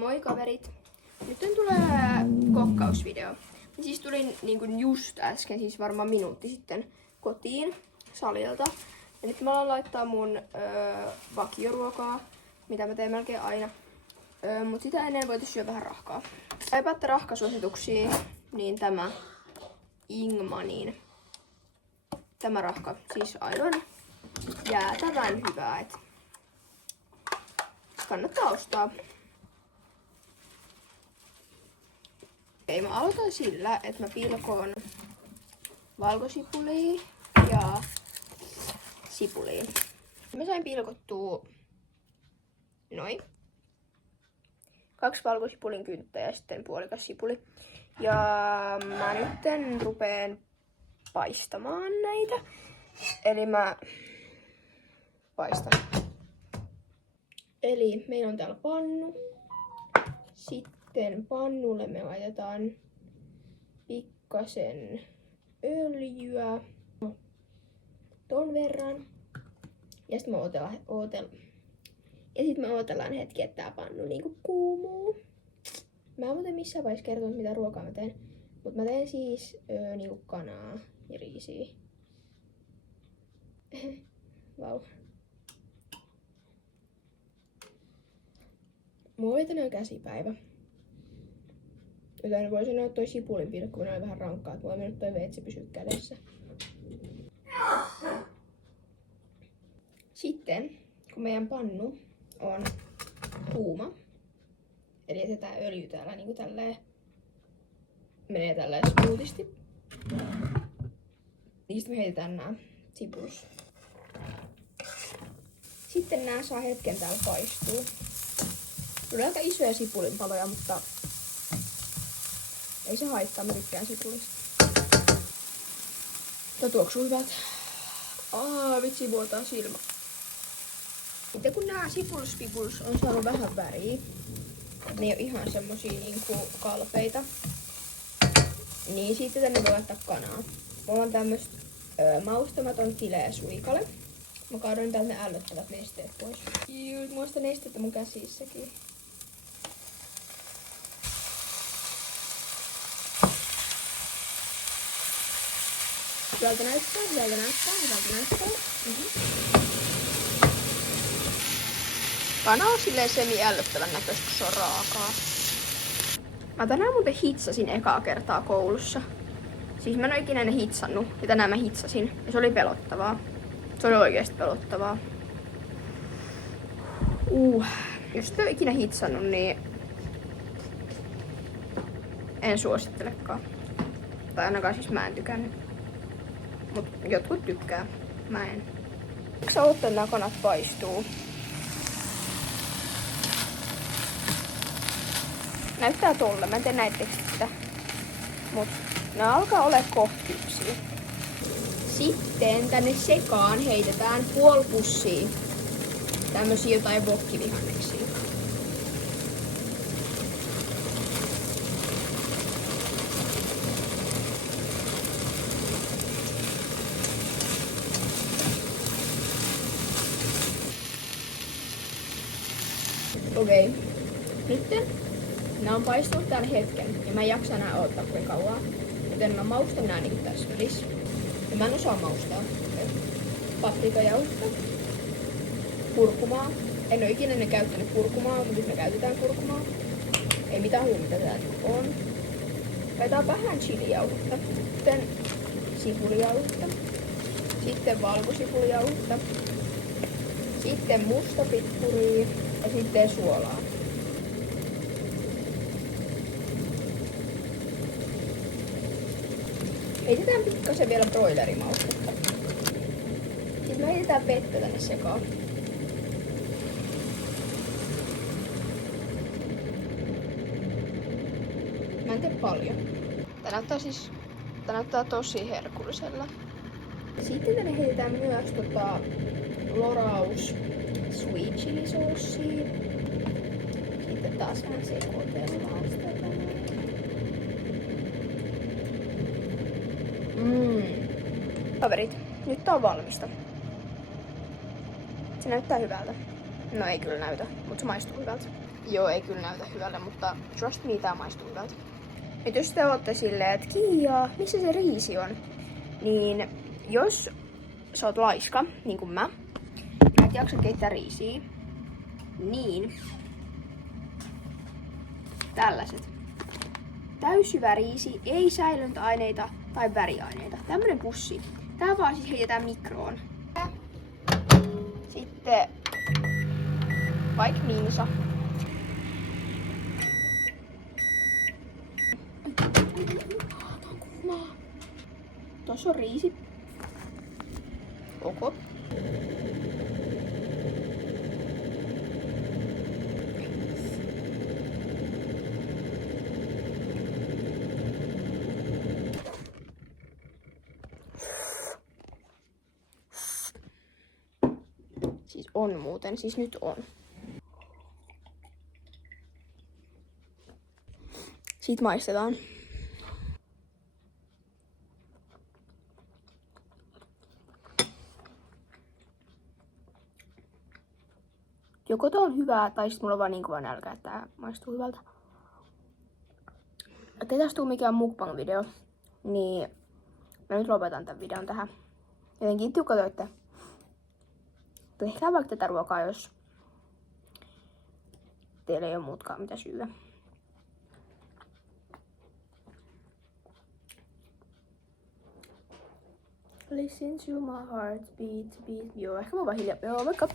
Moi kaverit! Nyt tulee kokkausvideo. Siis tulin niin just äsken, siis varmaan minuutti sitten, kotiin salilta. Ja nyt mä alan laittaa mun vakioruokaa, mitä mä teen melkein aina. Mut sitä ennen voitais syödä vähän rahkaa. Kaipaatte rahkasuosituksia, niin tämä Ingmanin. Tämä rahka, siis aivan jäätävän hyvää. Et kannattaa ostaa. Okei, mä aloitan sillä, että mä pilkoon valkosipulia ja sipulia. Mä sain pilkottua noin. 2 valkosipulin kynttä ja sitten puolikas sipuli. Ja mä nyt rupeen paistamaan näitä. Eli mä paistan. Eli meillä on täällä pannu. Sitten pannulle me laitetaan pikkasen öljyä. Ton verran. Ja sitten me odotellaan hetki, että tää pannu niinku kuumuu. Mä en muuten missään vaiheessa kertonut, mitä ruokaa mä teen. Mut mä teen siis niinku kanaa ja riisiä. Vau. Mulla oli tänään käsipäivä. Joten voi sanoa, että toi sipulin pilkkuminen oli vähän rankkaa, että mulla ei mennyt toi veitsi pysyä kädessä. Sitten, kun meidän pannu on kuuma, eli että tää öljy täällä niinku tälleen menee tälleen smoothisti, niin sitten me heitetään nää sipulus. Sitten nää saa hetken täällä paistua. Tulee aika isoja sipulinpaloja, mutta ei se haittaa, mä tykkään sipulista. Tää tuoksuu hyvältä. Vitsi, vuotaa silmä. Sitten kun nää sipulus on saanut vähän väriä, ne ei ole ihan semmosia niinku kalpeita, niin sitten tänne voi laittaa kanaa. Mulla on tämmöstä maustamaton fileesuikale. Mä kaadoin täältä ne ällöttävät nesteet pois. Mulla on sitä nestettä mun käsissäkin. Hyvältä näyttää. Kana on silleen semi-ällöttävän näköistä, kun se on raakaa. Mä tänään muuten hitsasin ekaa kertaa koulussa. Siis mä en oo ikinä ennen hitsannut, ja tänään mä hitsasin. Ja se oli pelottavaa. Se oli oikeesti pelottavaa. Jos et oo ikinä hitsannut, niin en suosittelekaan. Tai ainakaan siis mä en tykännyt. Mut jotkut tykkää. Mä en. Sä oot, että nää kanat paistuu? Näyttää tolle. Mä en tiedä näittekö sitä. Mut nää alkaa olla kohtiuksia. Sitten tänne sekaan heitetään puoli pussia tämmösiä jotain vokkivihanneksia. Okei. Nyt nää on paistunut täällä hetken ja mä en jaksa enää odottaa kuin kauan. Joten mä maustan nää niinku tässä välissä. Ja mä en osaa maustaa. Paprikajauhetta. Kurkumaa. En oo ikinä ennen käyttänyt kurkumaa, mutta nyt me käytetään kurkumaa. Ei mitään huomioon, mitä tää on. Laitetaan vähän chilijauhetta. Sitten sipulijauhetta. Sitten valkosipulijauhetta. Sitten mustapippuria. Ja sitten suolaa. Heitetään pikkasen vielä broilerimaustetta. Sitten me heitetään vettä tänne sekaan. Mä en tee paljon. Tää näyttää tosi herkullisella. Sitten tänne heitetään myös Loraus sweet chili soussia. Sitten taas vähän sekoitellaan sitä tänne. Kaverit, nyt tää on valmista. Se näyttää hyvältä. No ei kyllä näytä, mutta se maistuu hyvältä. Joo, ei kyllä näytä hyvälle, mutta trust me, tää maistuu hyvältä. Nyt jos te ootte silleen, että Kiia, missä se riisi on? Niin jos sä oot laiska, niin kuin mä, ja et jaksa keittää riisiä, niin tällaiset. Täysjyvä riisi, ei säilöntäaineita tai väriaineita. Tämmönen pussi. Tää vaan siis heitetään mikroon. Sitten vaikka minsa. Tossa on riisi. Ok. Siis on muuten, siis nyt on. Siitä maistetaan. Joko tää on hyvää, tai sit mulla on vaan niin kova nälkä, että tää maistuu hyvältä. Ettei tästä tuu mikään mukbang-video, niin mä nyt lopetan tän videon tähän. Jotenkin tykkäätte. Tehkää vaikka tätä ruokaa, jos teillä ei ole muutkaan mitä syödä. Listen to my heart beat, beat. Joo, ehkä mä vaan hiljaa. Joo, vaikka.